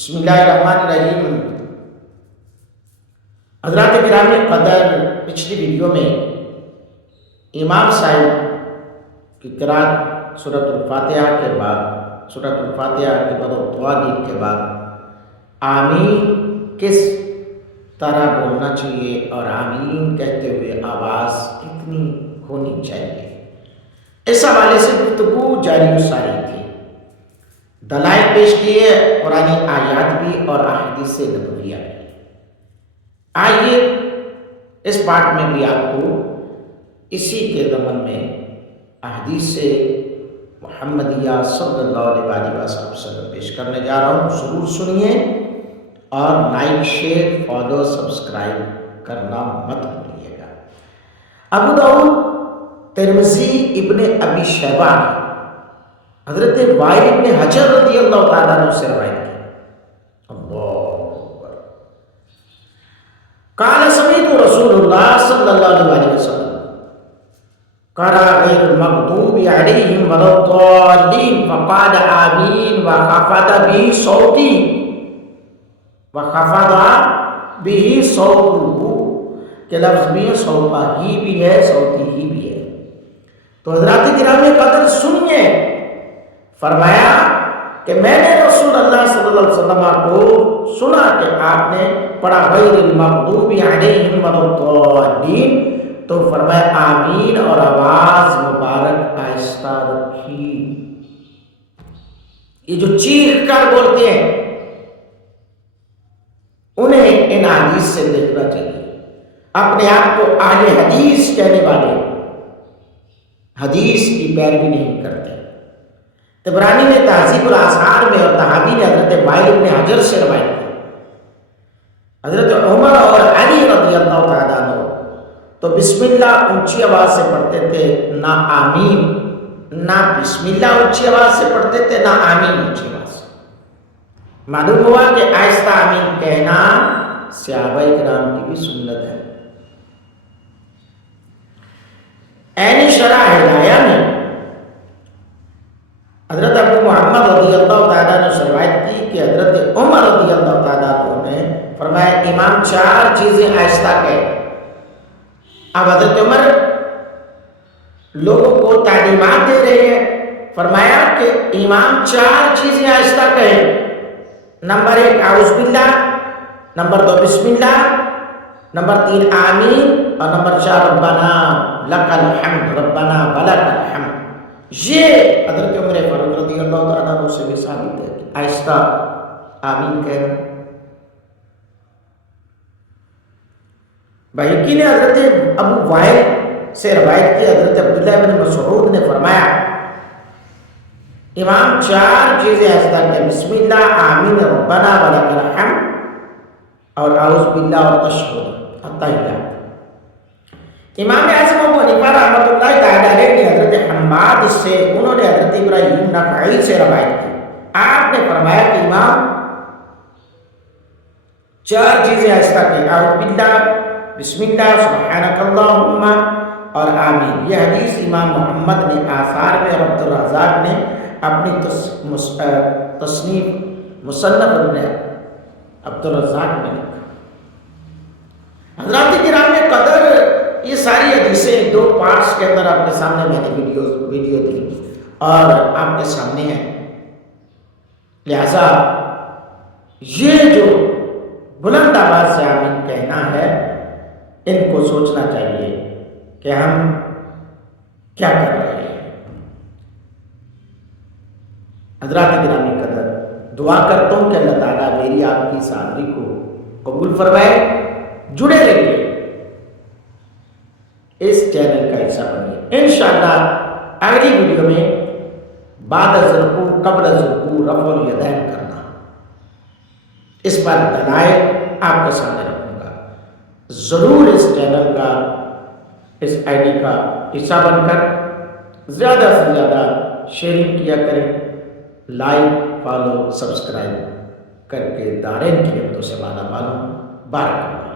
بسم اللہ الرحمن الرحیم۔ حضرات کرام قدر، پچھلی ویڈیو میں امام صاحب کی قرات سورۃ الفاتحہ کے بعد، سورۃ الفاتحہ کے بعد دعا کے بعد آمین کس طرح بولنا چاہیے اور آمین کہتے ہوئے آواز کتنی ہونی چاہیے، اس حوالے سے گفتگو جاری و ساری تھی۔ دلائل پیش کیے، قرآنی آیات بھی اور احادیث نبویہ بھی۔ آئیے اس پارٹ میں بھی آپ کو اسی کے ضمن میں احادیث محمدیہ صلی اللہ علیہ وسلم پیش کرنے جا رہا ہوں۔ ضرور سنیے اور لائک، شیئر، فالو، سبسکرائب کرنا مت بھولیے گا۔ ابو داؤد، ترمذی، ابن ابی شیبہ حضرت وائل ابن حجر رضی اللہ تعالیٰ عنہ سے روایت کی۔ اللہ اکبر۔ قال سمعت رسول اللہ صلی اللہ علیہ وسلم قرأ غیر المغضوب علیہم ولا الضالین فقال آمین وخفض به صوتی کہ لفظ بھی صوتا ہی بھی ہے، صوتی ہی بھی ہے۔ تو حضرات کرام قدر سنیے، فرمایا کہ میں نے رسول اللہ صلی اللہ علیہ وسلم کو سنا کہ آپ نے پڑھا غیر المغضوب علیہم ولا الضالین، تو فرمایا آمین اور آواز مبارک آہستہ رکھی۔ یہ جو چیخ کر بولتے ہیں انہیں ان حدیث سے دیکھنا چاہیے۔ اپنے آپ کو اہل حدیث کہنے والے حدیث کی پیروی نہیں کرتے۔ طبرانی نے تہذیب الاثار میں اور طحاوی نے حضرت وائل ابن حجر سے روایت کی، حضرت عمر اور علی رضی اللہ تعالیٰ عنہ تو بسم اللہ اونچی آواز سے پڑھتے تھے، نہ آمین، نہ بسم اللہ اونچی آواز سے پڑھتے تھے، نہ آمین اونچی آواز سے۔ معلوم ہوا کہ آہستہ آمین کہنا صحابہ کرام کی بھی سنت ہے۔ عین شرح ہدایہ میں حضرت ابو محمد رضی اللہ تعالیٰ نے روایت کی کہ حضرت عمر رضی اللہ تعالیٰ نے فرمایا امام چار چیزیں آہستہ کہے۔ اب حضرت عمر لوگوں کو تعلیمات دے رہے ہیں، فرمایا کہ امام چار چیزیں آہستہ کہے۔ نمبر 1 اعوذ باللہ، نمبر 2 بسم اللہ، نمبر 3 آمین، اور نمبر 4 ربنا لک الحمد، ربنا ولک الحمد۔ یہ حضرت عمر فاروق رضی اللہ تعالیٰ عنہ سے بھی ثابت ہے کہ آہستہ آمین کہنا۔ بحقی نے حضرت ابو وائل سے روایت کی، حضرت عبداللہ بن مسعود نے فرمایا امام چار چیزیں آہستہ کہیں، بسم اللہ، آمین، ربنا ولک الحمد، اور اعوذ باللہ اور تشہد التحیات۔ امام اعظم ابو حنیفہ رحمۃ اللہ تعالیٰ علیہ نے حضرت حماد سے، انہوں نے حضرت ابراہیم نخعی سے روایت کی، آپ نے فرمایا کہ امام چار چیزیں آہستہ کہیں، اعوذ باللہ، بسم اللہ، سبحانک اللہم، اور آمین۔ یہ حدیث امام محمد نے آثار میں اور عبدالرزاق نے اپنی تصنیف مصنف ابن عبدالرزاق میں لکھا۔ حضرات کرام قدر، یہ ساری حدیثیں 2 پارٹس کے اندر آپ کے سامنے میں نے ویڈیو دی اور آپ کے سامنے ہے، لہذا یہ جو بلند آواز سے آمین کہنا ہے، ان کو سوچنا چاہیے کہ ہم کیا کر رہے ہیں۔ حضرات گرامی قدر، دعا کرتا ہوں کہ اللہ تعالیٰ میری آپ کی سادگی کو قبول فرمائے۔ جڑے رہیے، اس چینل کا حصہ بنیے۔ انشاءاللہ اگلی ویڈیو میں بعد از رکوع قبل از رکوع رفع الیدین کرنا، اس پر دلائل آپ کے سامنے رکھوں گا۔ ضرور اس چینل کا، اس آئی ڈی کا حصہ بن کر زیادہ سے زیادہ شیئرنگ کیا کریں، لائک، فالو، سبسکرائب کر کے دارین کی نعمتوں سے مالا مال ہوں۔ بارک اللہ۔